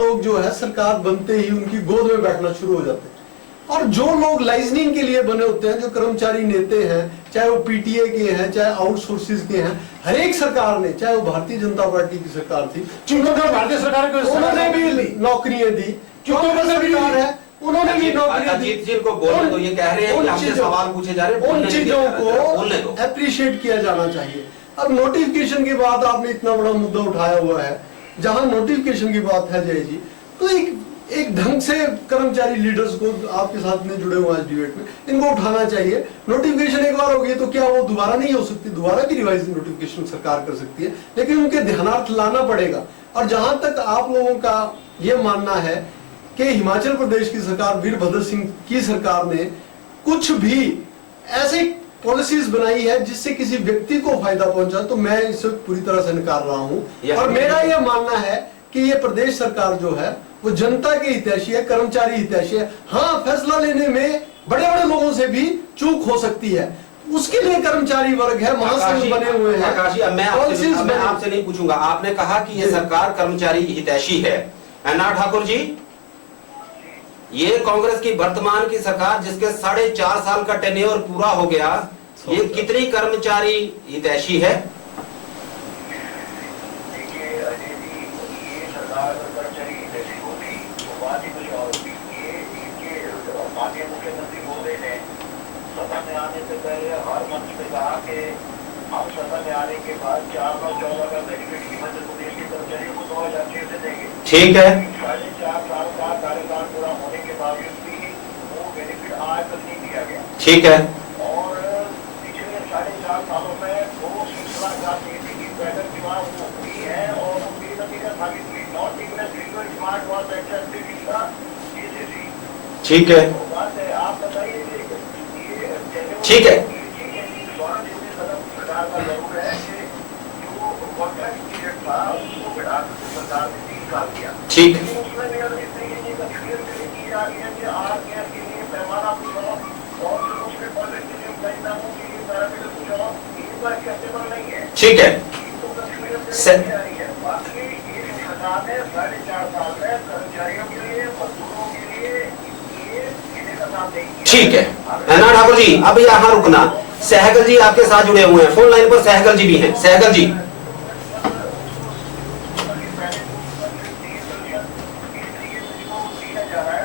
लोग जो है सरकार बनते ही उनकी गोद में बैठना शुरू हो जाते हैं, और जो लोग लाइजनिंग के लिए बने होते हैं, जो कर्मचारी नेते हैं, चाहे वो पीटीए के हैं, चाहे आउटसोर्सेज के हैं, हर एक सरकार ने, चाहे वो भारतीय जनता पार्टी की सरकार थी, भारतीय सरकार को उन्होंने भी नौकरियां दी, कांग्रेस सरकार है उन्होंने भी नौकरियां दी। अजीत जी को बोलने दो, ये कह रहे हैं कि हमसे सवाल पूछे जा रहे हैं, उन चीजों को अप्रिशिएट किया जाना चाहिए। अब नोटिफिकेशन के बाद आपने इतना बड़ा मुद्दा उठाया हुआ है, जहां नोटिफिकेशन की बात है जय जी, तो एक ढंग से कर्मचारी लीडर्स को, आपके साथ में जुड़े हुए हैं डिबेट में, इनको उठाना चाहिए। नोटिफिकेशन एक बार हो गई तो क्या वो दोबारा नहीं हो सकती? दोबारा भी रिवाइज नोटिफिकेशन सरकार कर सकती है, लेकिन उनके ध्यानार्थ लाना पड़ेगा। और जहां तक आप लोगों का ये मानना है कि हिमाचल प्रदेश की सरकार, वीरभद्र सिंह की सरकार ने कुछ भी ऐसे पॉलिसीज बनाई है जिससे किसी व्यक्ति को फायदा पहुंचा, तो मैं इससे पूरी तरह से नकार रहा हूं। और मेरा यह मानना है कि ये प्रदेश सरकार जो है वो जनता के हितैषी है, कर्मचारी हितैषी है। हाँ, फैसला लेने में बड़े बड़े लोगों से भी चूक हो सकती है, उसके लिए कर्मचारी वर्ग है, महासंघ बने हुए हैं। आकाशी, अब मैं आपसे नहीं पूछूंगा, आपने कहा कि ये सरकार कर्मचारी हितैषी है। एनआर ठाकुर जी, ये कांग्रेस की वर्तमान की सरकार जिसके 4.5 साल का टेन्योर पूरा हो गया, ये कितनी कर्मचारी हितैषी है? मुख्यमंत्री मोदी ने सत्ता में आने से पहले हर मंच पे कहा कि हम सत्ता में आने के बाद 4/9/14 का बेनिफिट हिमाचल प्रदेश के कर्मचारियों को 2006 से देंगे। ठीक है। 4.5 साल का कार्यकाल पूरा होने के बावजूद भी वो बेनिफिट आज तक नहीं दिया गया। ठीक है। और पिछले 4.5 सालों में 2 श्रृंखला राजनीति की बैठक चुनाव हुई है और वो बेनतीजा साबित हुई। Not even single smart watch accepted in the GCC. ठीक है, आप बताइए। ठीक है, ठीक। ठीक है, ठीक है। एनआर ठाकुर जी, अब यहाँ रुकना। सहगल जी आपके साथ जुड़े हुए हैं, फोन लाइन पर सहगल जी भी हैं। सहगल जी,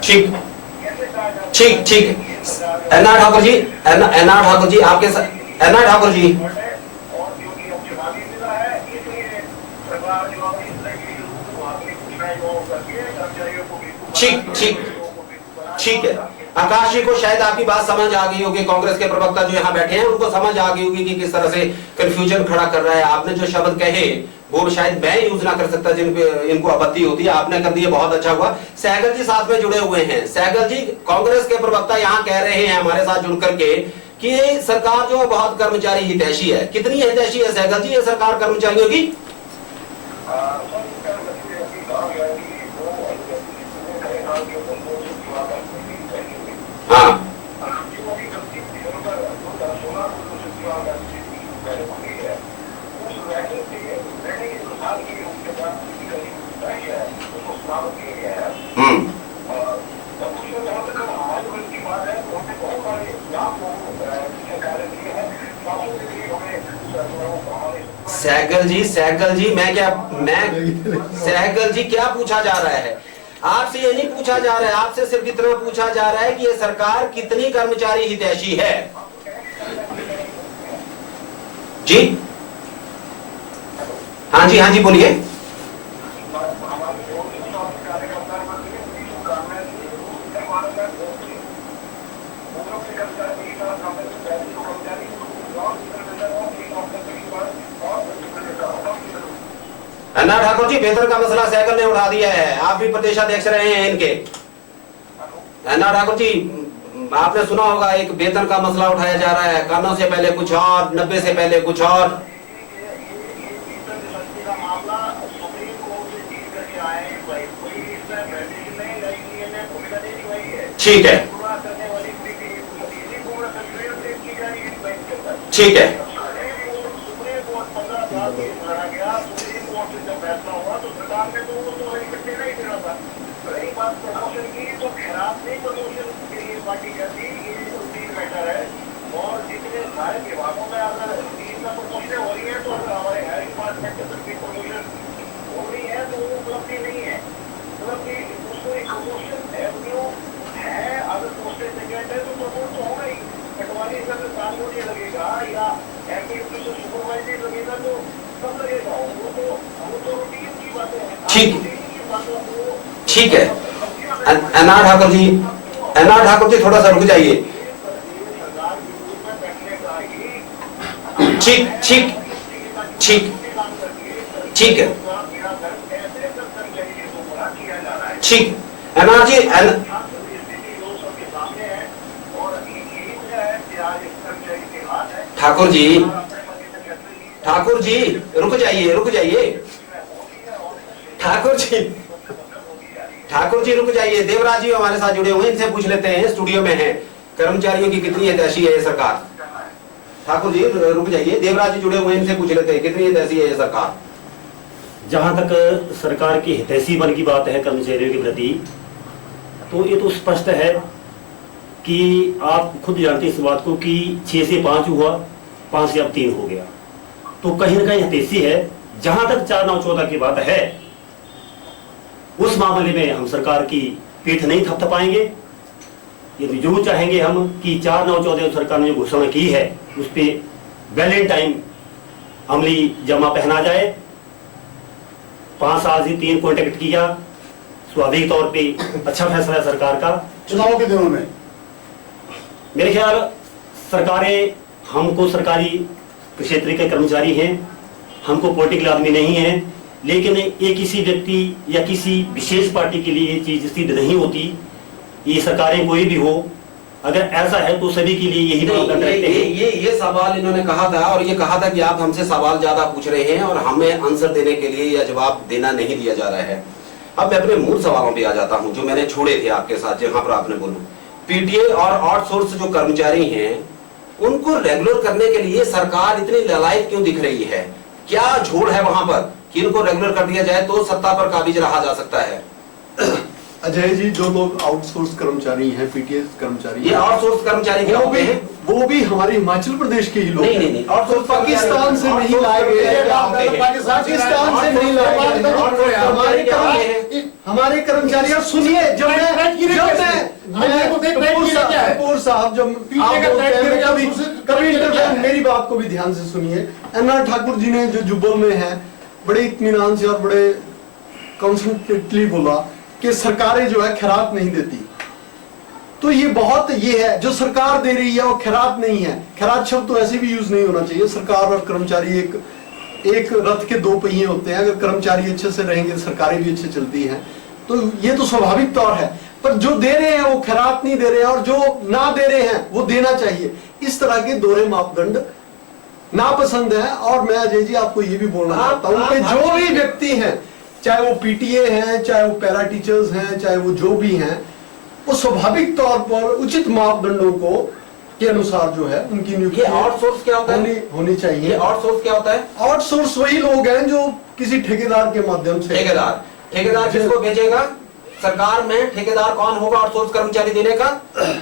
ठीक ठीक ठीक। एनआर ठाकुर जी, एनआर ठाकुर जी आपके साथ, एनआर ठाकुर जी, ठीक ठीक ठीक है। आकाश जी को शायद आपकी बात समझ आ गई होगी, कांग्रेस के प्रवक्ता जो यहाँ बैठे हैं उनको समझ आ गई होगी कि किस तरह से कंफ्यूजन खड़ा कर रहा है। आपने जो शब्द कहे वो शायद मैं यूज ना कर सकता, इनको आपत्ति होती है, आपने कर दिया, बहुत अच्छा हुआ। सहगल जी साथ में जुड़े हुए हैं। सहगल जी, कांग्रेस के प्रवक्ता यहाँ कह रहे हैं हमारे साथ जुड़ करके कि सरकार जो बहुत कर्मचारी हितैषी है। कितनी हितैषी है सहगल जी ये सरकार कर्मचारियों की? हाँ, सहगल जी सहगल जी क्या पूछा जा रहा है? आपसे ये नहीं पूछा जा रहा है, आपसे सिर्फ इतना पूछा जा रहा है कि ये सरकार कितनी कर्मचारी हितैषी है। जी हाँ जी, हाँ जी बोलिए। एनआर ठाकुर जी, वेतन का मसला सहगल ने उठा दिया है, आप भी प्रदेशाध्यक्ष रहे हैं इनके। एनआर ठाकुर जी, आपने सुना होगा एक वेतन का मसला उठाया जा रहा है, कानून से पहले कुछ और, 90 से पहले कुछ और। ठीक है, ठीक है, ठीक ठीक है। एनआर ठाकुर जी थोड़ा सा रुक जाइए। ठीक ठीक ठीक ठीक है, ठीक। एनआर जी ठाकुर जी रुक जाइए ठाकुर जी रुक जाइए। देवराज जी हमारे साथ जुड़े हुए हैं, इनसे पूछ लेते हैं, स्टूडियो में हैं। कर्मचारियों की कितनी हितैषी है ये सरकार? ठाकुर जी रुक जाइए, देवराज जी जुड़े हुए हैं, इनसे पूछ लेते हैं कितनी हितैषी है ये सरकार? जहां तक सरकार की हितैषी बन की बात है कर्मचारियों के प्रति, तो ये तो स्पष्ट है कि आप खुद जानते हैं इस बात को कि 6 से 5 हुआ, 5 से अब 3 हो गया, तो कहीं ना कहीं हितैषी है। जहां तक 4-9-14 की बात है, उस मामले में हम सरकार की पीठ नहीं थपथपाएंगे। यदि जो चाहेंगे हम कि 4-9-14 सरकार ने जो घोषणा की है उस पर वैलिड टाइम अमली जमा पहना जाए। 5 साल से 3 कॉन्ट्रैक्ट किया, स्वाभाविक तौर पे अच्छा फैसला है सरकार का। चुनाव के दिनों में मेरे ख्याल सरकारें, हमको सरकारी क्षेत्र के कर्मचारी हैं, हमको पॉलिटिकल आदमी नहीं है, लेकिन ये किसी व्यक्ति या किसी विशेष पार्टी के लिए ये चीज सिद्ध नहीं होती। ये सरकारें कोई भी हो, अगर ऐसा है तो सभी के लिए यही मानदंड रहते हैं। ये सवाल इन्होंने कहा था, और ये कहा था कि आप हमसे सवाल ज्यादा पूछ रहे हैं और हमें आंसर देने के लिए या जवाब देना नहीं दिया जा रहा है। अब मैं अपने मूल सवालों पे आ जाता हूं जो मैंने छोड़े थे आपके साथ, जहां पर आपने बोलूं पीटीए और आउटसोर्स जो कर्मचारी हैं उनको रेगुलर करने के लिए सरकार इतनी ललायत क्यों दिख रही है? क्या झोल है वहां पर कि इनको रेगुलर कर दिया जाए तो सत्ता पर काबिज रहा जा सकता है? अजय जी, जो लोग आउटसोर्स कर्मचारी हैं, पीटीए कर्मचारी, ये आउटसोर्स कर्मचारी क्या होते हैं? वो भी हमारे हिमाचल प्रदेश के ही लोग हैं। नहीं, आउटसोर्स पाकिस्तान से नहीं लाए गए, पाकिस्तान से नहीं लाए गए हमारे कर्मचारी। और सुनिए, कपूर साहब, जब कभी इंटरफेयर, मेरी बात को भी ध्यान से सुनिए। एनआर ठाकुर जी ने जो जुब्बल में है, बड़े इत्मीनान से और बड़े कॉन्सेंट्रेटली बोला कि सरकारें जो है खैरात नहीं देती। तो ये बहुत ये है जो सरकार दे रही है वो खैरात नहीं है। खैरात शब्द तो ऐसे भी यूज नहीं होना चाहिए। सरकार और कर्मचारी एक रथ के 2 पहिए होते हैं। अगर कर्मचारी अच्छे से रहेंगे, सरकारें भी अच्छे चलती हैं, तो ये तो स्वाभाविक तौर है। पर जो दे रहे हैं वो खैरात नहीं दे रहे हैं, और जो ना दे रहे हैं वो देना चाहिए। इस तरह के दोहरे मापदंड नापसंद है। और मैं अजय जी आपको ये भी बोलना चाहता हूँ कि जो भी व्यक्ति हैं, चाहे वो पीटीए हैं, चाहे वो पैरा टीचर्स हैं, चाहे वो जो भी हैं, वो स्वाभाविक तौर पर उचित मापदंडों को के अनुसार जो है उनकी नियुक्ति आउटसोर्स क्या होता है? होनी चाहिए। आउटसोर्स क्या होता है? आउटसोर्स वही लोग हैं जो किसी ठेकेदार के माध्यम से। ठेकेदार किसको भेजेगा? सरकार में ठेकेदार कौन होगा आउटसोर्स कर्मचारी देने का?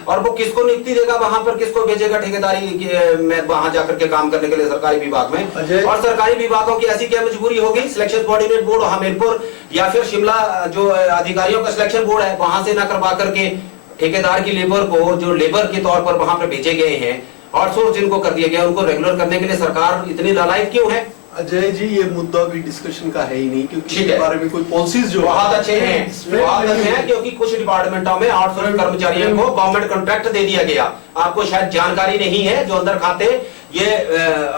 और वो किसको नियुक्ति देगा? वहां पर किसको भेजेगा ठेकेदारी में वहां जाकर के काम करने के लिए सरकारी विभाग में? और सरकारी विभागों की ऐसी क्या मजबूरी होगी? सिलेक्शन कोऑर्डिनेट बोर्ड हमीरपुर या फिर शिमला जो अधिकारियों का सिलेक्शन बोर्ड है, वहां से न करवा करके ठेकेदार की लेबर को, जो लेबर के तौर पर वहां पर भेजे गए हैं, आउटसोर्स जिनको कर दिया गया, उनको रेगुलर करने के लिए सरकार इतनी लालायत क्यों है? अजय जी, ये मुद्दा भी डिस्कशन का है ही नहीं, क्योंकि इसके बारे में कोई पॉलिसीज जो बहुत अच्छे हैं, क्योंकि कुछ डिपार्टमेंटों में आउटसोर्स कर्मचारियों को गवर्नमेंट कॉन्ट्रैक्ट दे दिया गया। आपको शायद जानकारी नहीं है, जो अंदर खाते ये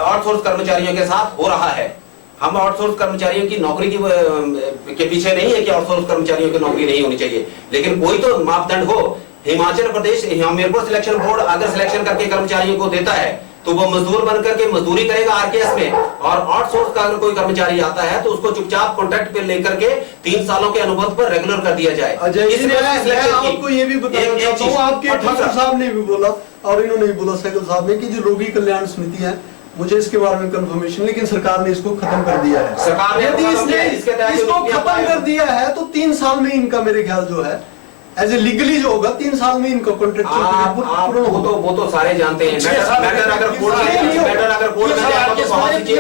आउटसोर्स कर्मचारियों के साथ हो रहा है। हम आउटसोर्स कर्मचारियों की नौकरी के पीछे नहीं है कि आउटसोर्स कर्मचारियों की नौकरी नहीं होनी चाहिए, लेकिन कोई तो मापदंड हो। हिमाचल प्रदेश हमीरपुर सिलेक्शन बोर्ड अगर सिलेक्शन करके कर्मचारियों को देता है तो वो मजदूर बनकर के मजदूरी करेगा आरकेएस में। और आउटसोर्स का अगर कोई कर्मचारी आता है तो उसको चुपचाप कॉन्ट्रैक्ट पे लेकर के 3 सालों के अनुभव पर रेगुलर कर दिया जाए। मैं आपको ये भी बताना चाहता हूँ, आपके ठाकुर साहब ने भी बोला और इन्होंने भी बोला, सहगल साहब ने, कि जो रोगी कल्याण समिति है, मुझे इसके बारे में कंफर्मेशन, लेकिन सरकार ने इसको खत्म कर दिया है। सरकार ने यदि इसने इसको खत्म कर दिया है तो 3 साल में इनका मेरे ख्याल जो है एज ए लीगली जो होगा 3 साल में इनका कॉन्ट्रैक्ट वो तो सारे जानते हैं। मैटर अगर कोर्ट में जाएगा तो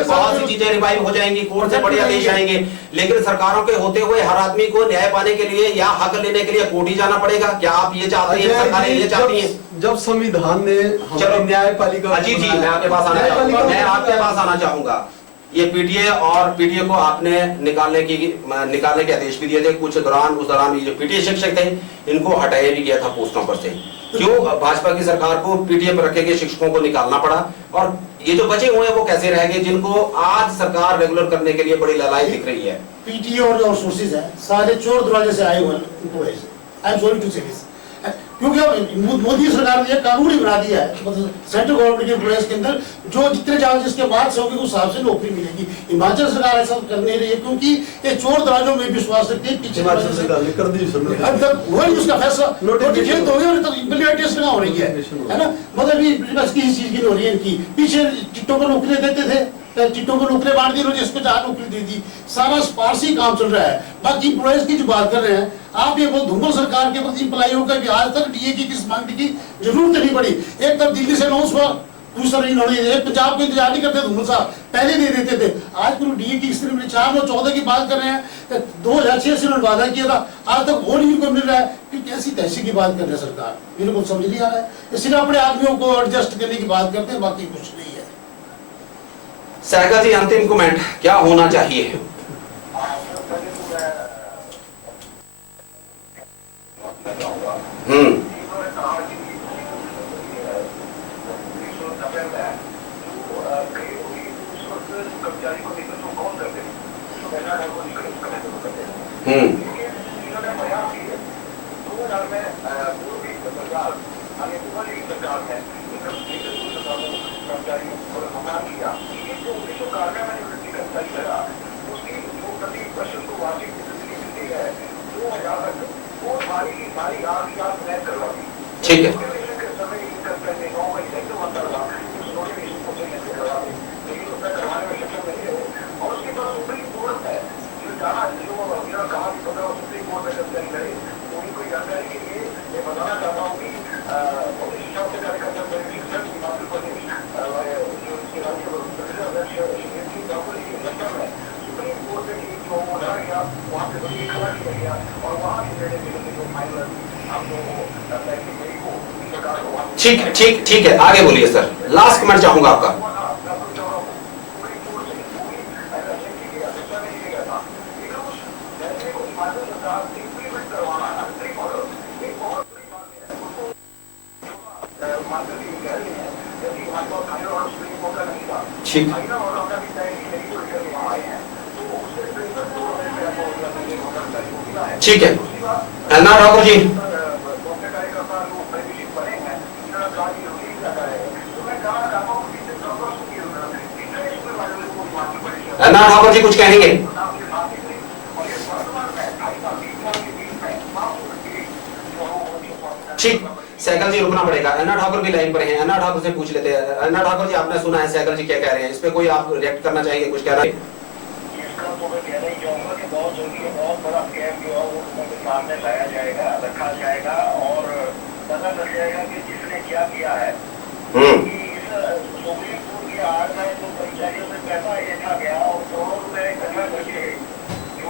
बहुत सी चीजें रिवाइव हो जाएंगी, कोर्ट से बड़े आदेश आएंगे। लेकिन सरकारों के होते हुए हर आदमी को न्याय पाने के लिए या हक लेने के लिए कोर्ट ही जाना पड़ेगा। क्या आप ये चाहते हैं, सरकारें ये चाहती है? जब संविधान ने न्यायपालिका, जी मैं आपके पास आना चाहूंगा। ये पीटीए और पीटीए को आपने निकालने के आदेश भी दिए थे उस दौरान ये जो पीटीए शिक्षक थे इनको हटाया भी गया था पोस्टों पर से। क्यों भाजपा की सरकार को पीटीए पर रखे गए शिक्षकों को निकालना पड़ा और ये जो बचे हुए हैं वो कैसे रह गए जिनको आज सरकार रेगुलर करने के लिए बड़ी लड़ाई दिख रही है? पीटीए और जो सोर्सेज है सारे चोर दरवाजे से आए हुए employees. I am sorry to say this, क्योंकि अब मोदी सरकार ने कानून ही बना दिया है, मतलब सेंट्रल गवर्नमेंट के एम्प्लॉइज के अंदर जो जितने चार्ज जिसके बाद से होगी उस हिसाब से नौकरी मिलेगी। हिमाचल सरकार ऐसा कर नहीं रही है क्योंकि ये चोर दरवाजों में विश्वास रखती है। पीछे हिमाचल सरकार ने कर दी अब तक वही उसका फैसला नोटिफिकेशन हो गया और इम्प्लीमेंटेशन हो रही है ना, मतलब ये बस किसी चीज की नहीं हो रही है इनकी। पीछे चिट्टों को नौकरी देते थे, चिट्टों को नौकरी बांट दी, रोज इसको 4 नौकरी दे दी, सारा स्पारसी काम चल रहा है। बाकी एम्प्लॉइज की जो बात कर रहे हैं आप, ये बोल धुम्मल सरकार के प्रति एम्प्लॉइयों का भी आज तक डीए की किस मांगने की जरूरत नहीं पड़ी। एक तब दिल्ली से अनाउंस हुआ, दूसरा इन्होंने एक पंजाब को इंतजार नहीं करते धुम्मल साहब, पहले दे देते थे। आज पूरी डीए की स्थिति में 4/9/14 की बात कर रहे हैं, 2006 से उन्होंने वादा किया था, आज तक वो नहीं को मिल रहा है। कि कैसी तैसी की बात कर रहे हैं सरकार, मेरे को समझ नहीं आ रहा है। इसलिए अपने आदमियों को एडजस्ट करने की बात करते हैं, बाकी कुछ नहीं है। सहगल जी अंतिम कमेंट क्या होना चाहिए? ठीक है, ठीक है, आगे बोलिए सर, लास्ट कमेंट चाहूंगा आपका। ठीक है, एन्ना ठाकुर जी, एन्ना ठाकुर जी कुछ कहेंगे? ठीक, सहगल जी रुकना पड़ेगा, एन्ना ठाकुर भी लाइन पर हैं, एन्ना ठाकुर से पूछ लेते हैं। एन्ना ठाकुर जी आपने सुना है सहगल जी क्या कह रहे हैं, इस पे कोई आप रिएक्ट करना चाहेंगे, कुछ कहना है? इसका तो मैं कहना ही चाहूंगा कि बहुत जल्दी बहुत बड़ा कैंप जो है वो उनके सामने लाया जाएगा, रखा जाएगा और पता चल जाएगा कि जिसने क्या किया है। कि इस सुप्रीम कोर्ट की आड़ में जो कर्मचारियों से पैसा ऐसा गया और करोड़ों रुपए इकट्ठा करके जो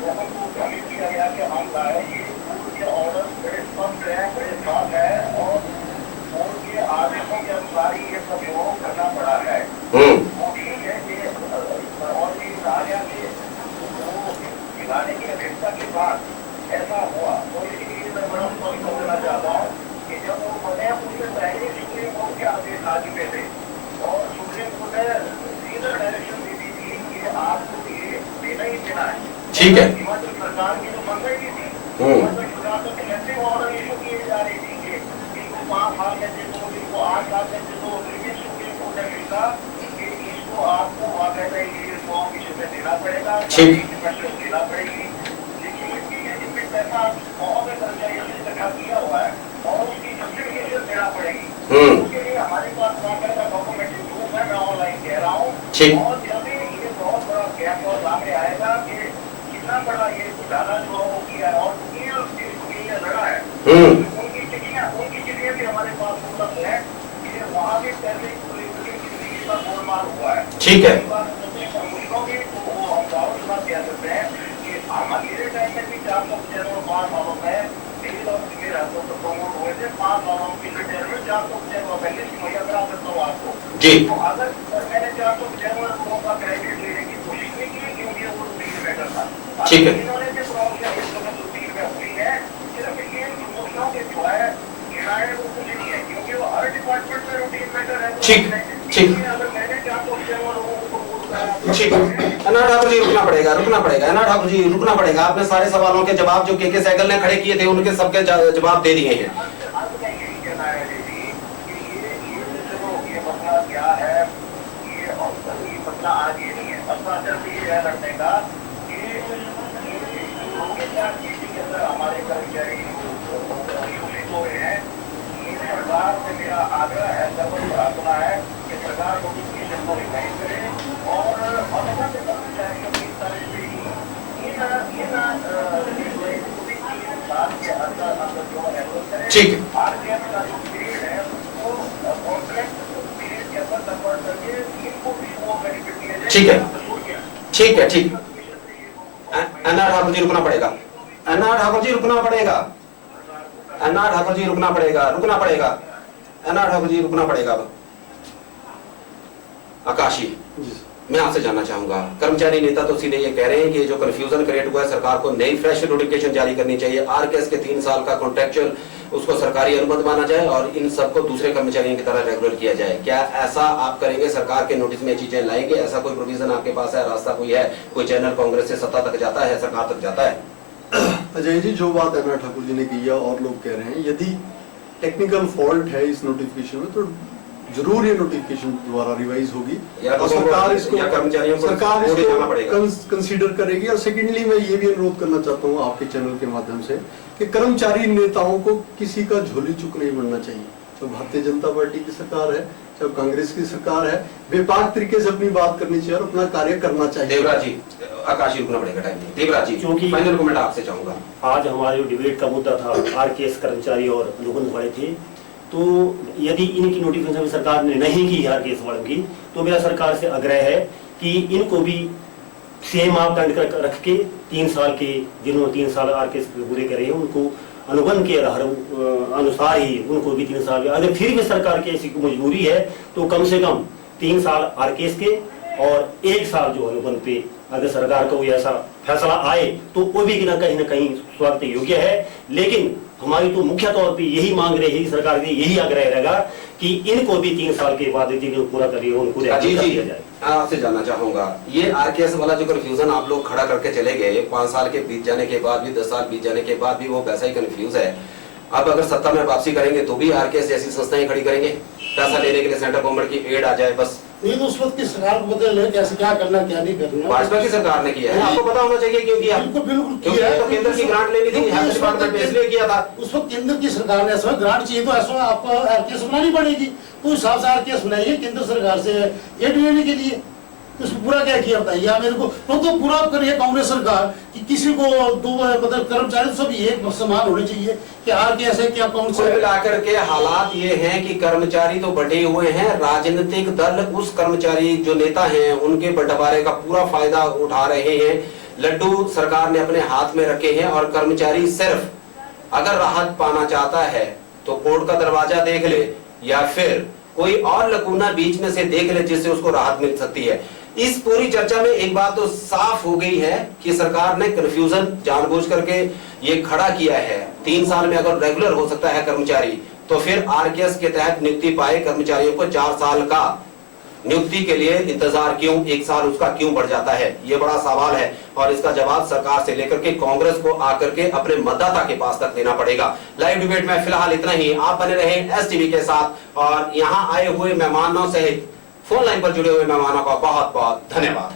लोगों को तालीम किया गया कि हम लाए, ये कोर्ट के ऑर्डर बड़े स्पष्ट है, बड़े साफ है और कोर्ट के आदेशों के अनुसार ही ये सब जो करना पड़ा है। वो ठीक है कि और भी कार्य के दिलाने की अपेक्षा के बाद ऐसा हुआ, तो इसलिए मैं बड़ा स्पष्ट करना चाहता हूँ कि जब वो बने उससे पहले सुप्रीम कोर्ट के आदेश आ चुके थे और सुप्रीम कोर्ट ने सीधा डायरेक्शन दे दी थी कि आपको ये देना ही देना है। ठीक है, हिमाचल सरकार की जो मंगाई थी, हिमाचल सरकार तो कलेक्टिव ऑर्डर इशू किए जा रही थी कि इनको 5 साल में दे दो, इनको 8 साल में दे दो, लेकिन सुप्रीम कोर्ट ने लिखा कि इसको आपको वाकई ये फॉर्म इशू में देना पड़ेगा, देना पड़ेगी। लेकिन जिनमें पैसा बहुत कर्मचारियों ने इकट्ठा किया हुआ है और उसकी जस्टिफिकेशन देना पड़ेगी, उसके लिए हमारे पास बाकायदा डॉक्यूमेंट्री प्रूफ है, मैं ऑनलाइन कह रहा हूँ। और जब भी ये बहुत बड़ा गैप और सामने आएगा कि कितना बड़ा ये घोटाला जो वो किया है और वकील लड़ा है, उनकी चिट्ठियां भी हमारे पास उपलब्ध है कि वहाँ भी पहले की जिंदगी का गोलमाल हुआ है। ठीक है, मुल्कों की तो हम दावा के साथ कह सकते हैं कि हमारे टाइम में भी 495 सालों में डेली ऑफ क्लियर हाथों पर प्रमोट हुए थे, 5 सालों की रिटायरमेंट 495 पहले मुहैया करा सकता हूँ आपको जी। तो अगर मैंने 495 ठीक है। इन्होंने जो प्रॉब्लम इस समय रूटीन में हुई है, सिर्फ ये प्रमोशनों के जो है किराए वो कुछ नहीं है, क्योंकि वो हर डिपार्टमेंट में रूटीन मैटर है। ठीक, ठीक। अगर मैंने क्या क्वेश्चन और लोगों को ठीक है, अन्ना ठाकुर जी रुकना पड़ेगा, अन्ना ठाकुर जी रुकना पड़ेगा। आपने सारे सवालों के जवाब जो के सहगल ने खड़े किए थे उनके सबके जवाब दे दिए हैं। अब मैं यही कहना है दीदी कि ये मसला क्या है, ये मसला आज ये नहीं है, मसला सिर्फ ये है लड़ने का कि के साथ चीजें के अंदर हमारे कर्मचारी शोषित हो रहे हैं। ये सरकार से मेरा आग्रह है, सर्वोच्च प्रार्थना है कि सरकार नोटिफिकेशन को रिवाइज करे और कर्मचारियों की तरह से ठीक है, आरटीएफ का जो पीरियड है उसको कॉन्ट्रैक्ट पीरियड के अंदर कन्वर्ट करके इनको भी वो बेनिफिट दिया जाए। ठीक है, ठीक है, ठीक। अन्ना ठाकुर जी रुकना पड़ेगा, अन्ना ठाकुर जी रुकना पड़ेगा, अन्ना ठाकुर जी रुकना पड़ेगा, रुकना पड़ेगा, अन्ना ठाकुर जी रुकना पड़ेगा। अब आकाशी, मैं आपसे जानना चाहूंगा, कर्मचारी नेता तो सीधे ये कह रहे हैं कि जो कंफ्यूजन क्रिएट हुआ है सरकार को नई फ्रेश नोटिफिकेशन जारी करनी चाहिए, आरकेएस के 3 साल का कॉन्ट्रेक्चुअल उसको सरकारी अनुबंध माना जाए और इन सबको दूसरे कर्मचारियों की तरह रेगुलर किया जाए। क्या ऐसा आप करेंगे? सरकार के नोटिस में चीजें लाएंगे? ऐसा कोई प्रोविजन आपके पास है, रास्ता कोई है? कोई चैनल कांग्रेस से सत्ता तक जाता है, सरकार तक जाता है? अजय जी, जो बात अन्ना ठाकुर जी ने की है और लोग कह रहे हैं, यदि टेक्निकल फॉल्ट है इस नोटिफिकेशन में तो जरूर ये नोटिफिकेशन दोबारा रिवाइज होगी और सरकार इसको कंसीडर करेगी। और सेकेंडली मैं ये भी अनुरोध करना चाहता हूँ आपके चैनल के माध्यम से कि कर्मचारी नेताओं को किसी का झोली चुक नहीं बनना चाहिए। चाहे भारतीय जनता पार्टी की सरकार है, चाहे कांग्रेस की सरकार है, बेपाक तरीके से अपनी बात करनी चाहिए और अपना कार्य करना चाहिए। देवराज जी, आकाश रुकना पड़ेगा टाइम। देवराज जी, क्योंकि फाइनल कमेंट आपसे चाहूंगा। आज हमारे डिबेट का मुद्दा था आरकेएस कर्मचारी और अनुबंध वाले थे, तो यदि इनकी नोटिफिकेशन सरकार ने नहीं की आरकेएस वालों की, तो मेरा सरकार से आग्रह है कि इनको भी सेम मापदंड रख के 3 साल के, जिन्होंने 3 साल आरकेएस पूरे करे हैं उनको अनुबंध के अनुसार ही उनको भी 3 साल, अगर फिर भी सरकार की ऐसी मजबूरी है तो कम से कम 3 साल आरकेएस के और 1 साल जो अनुबंध पे अगर सरकार का कोई ऐसा फैसला आए तो वो भी ना कहीं स्वागत योग्य है। लेकिन हमारी तो मुख्य तौर पे यही मांग रही है सरकार से, यही आग्रह रहेगा कि इनको भी 3 साल के बाद पूरा करिए, उनको दिया जाए। आपसे जानना चाहूंगा, ये आरकेएस वाला जो कंफ्यूजन आप लोग खड़ा करके चले गए, 5 साल के बीत जाने के बाद भी, 10 साल बीत जाने के बाद भी वो वैसा ही कंफ्यूज है। अब अगर सत्ता में वापसी करेंगे तो भी आरकेएस जैसी संस्थाएं खड़ी करेंगे, पैसा लेने के लिए सेंट्रल गवर्नमेंट की एड आ जाए बस। ये तो उस वक्त की सरकार को पता है कैसे क्या करना क्या नहीं करना। भाजपा की सरकार ने किया है, आपको पता होना चाहिए क्योंकि तो केंद्र की ग्रांट लेनी थी, हेल्थ डिपार्टमेंट में इसलिए किया था। उस वक्त केंद्र की सरकार ने ऐसा ग्रांट चाहिए तो ऐसा आपको आरकेएस बनानी पड़ेगी, तो इस हिसाब से आरकेएस बनाइए केंद्र सरकार से एड लेने के लिए। उसमें पूरा क्या किया बताइए आप मेरे को। तो पूरा करिए कांग्रेस सरकार कि किसी को दो मतलब कर्मचारी सब एक समान होने चाहिए कि आरकेएस है क्या कौन से। मिलाकर के हालात ये हैं कि कर्मचारी तो बटे हुए हैं, राजनीतिक दल उस कर्मचारी जो नेता हैं उनके बंटवारे का पूरा फायदा उठा रहे हैं। लड्डू सरकार ने अपने हाथ में रखे हैं और कर्मचारी सिर्फ अगर राहत पाना चाहता है तो कोर्ट का दरवाजा देख ले या फिर कोई और लकूना बीच में से देख ले जिससे उसको राहत मिल सकती है। इस पूरी चर्चा में एक बात तो साफ हो गई है कि सरकार ने कंफ्यूजन जानबूझ करके ये खड़ा किया है। 3 साल में अगर रेगुलर हो सकता है कर्मचारी तो फिर आरकेएस के तहत नियुक्ति पाए कर्मचारियों को 4 साल का नियुक्ति के लिए इंतजार क्यों, 1 साल उसका क्यों बढ़ जाता है, ये बड़ा सवाल है और इसका जवाब सरकार से लेकर के कांग्रेस को आकर के अपने मतदाता के पास तक देना पड़ेगा। लाइव डिबेट में फिलहाल इतना ही। आप बने रहे एसटीवी के साथ और यहाँ आए हुए मेहमानों सहित फोन लाइन पर जुड़े हुए मेहमानों का बहुत बहुत धन्यवाद।